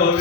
તારો